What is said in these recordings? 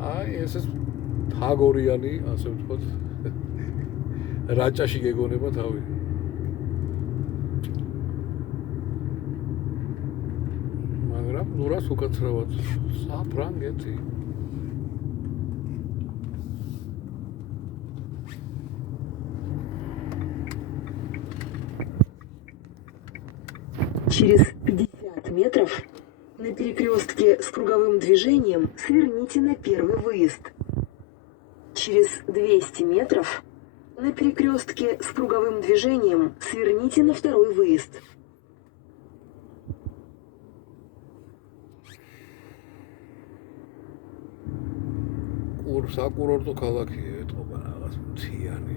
აი ეს თაგორიანი, ასე ვთქვათ, რაჭაში გეგონება თავი. მაგრამ ნურას უკაცრავად საფრანგეთი. Через 50 метров на перекрестке с круговым движением сверните на первый выезд. Через 200 метров на перекрестке с круговым движением сверните на второй выезд. საკურორტო ქალაქია ეთყობა რაღაც მთიანი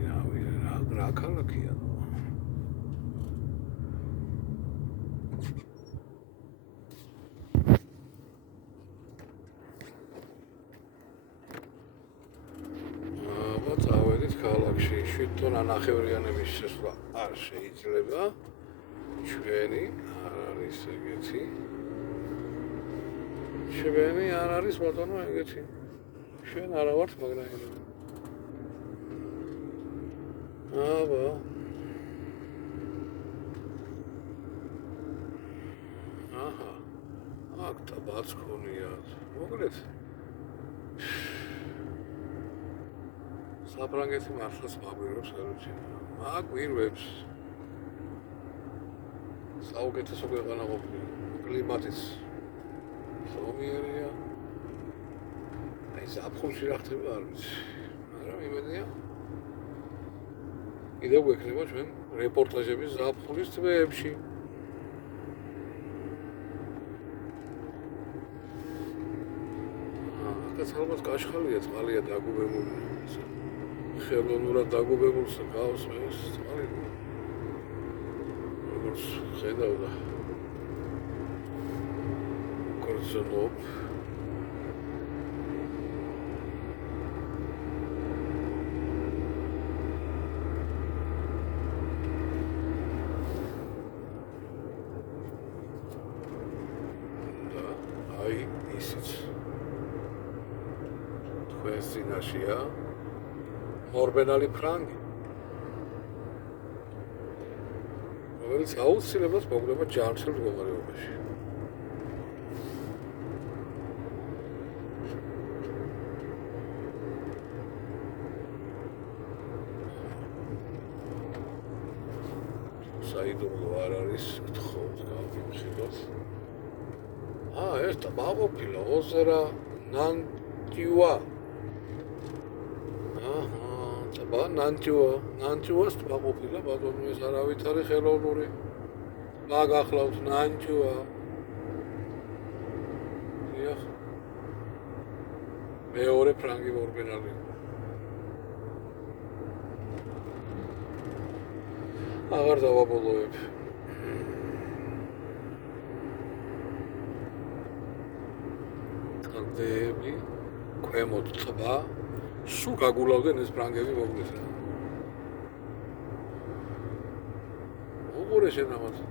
რა ქალაქია. წავედით ქალაქში, 7 ტონა ნახევრიანების შესვლა არ შეიძლება. ჩვენი არ არის ეგეთი. ჩვენი არ არის ბატონო ეგეთი. ჩვენ არა ვართ მაგრამ აბა აჰა აქ ტაბაც ქონიათ მოგლეთ საფრანგეთი მართლაც მაგვირებს გარუჩი მაგვირებს საუკეთესო ქვეყანა ყოფილი კლიმატიც ზომიერია ზაფხულში რა ხდება არ ვიცი, მაგრამ იმედია კიდევ გვექნება ჩვენ რეპორტაჟები ზაფხულის თვეებში. აქაც ალბათ კაშხალია, წყალია დაგუბებული. ხელოვნურად დაგუბებულს გავს ეს წყალი. როგორც ხედავდა. გრძნობ თქვენს წინაშეა მორბენალი ფრანგი რომელიც აუცილებლად მოგვდება ჯანმრთელ მდგომარეობაში საიდუმლო არ არის გთხოვთ გავიმხედოთ ეს ტბაყოფილა ოზერა ნანტიუა ტბა ნანტიუას ტბაყოფილა ბატონო ეს არავითარი ხელოვნური ტბა გახლავთ ნანტიუა დიახ მეორე ფრანგი მორბენალი აღარ დავაბოლოებ დები ქვემოთ ტბა სულ გაგულავდნენ ეს ფრანგები მოგვიცა უყურე შენ ამათ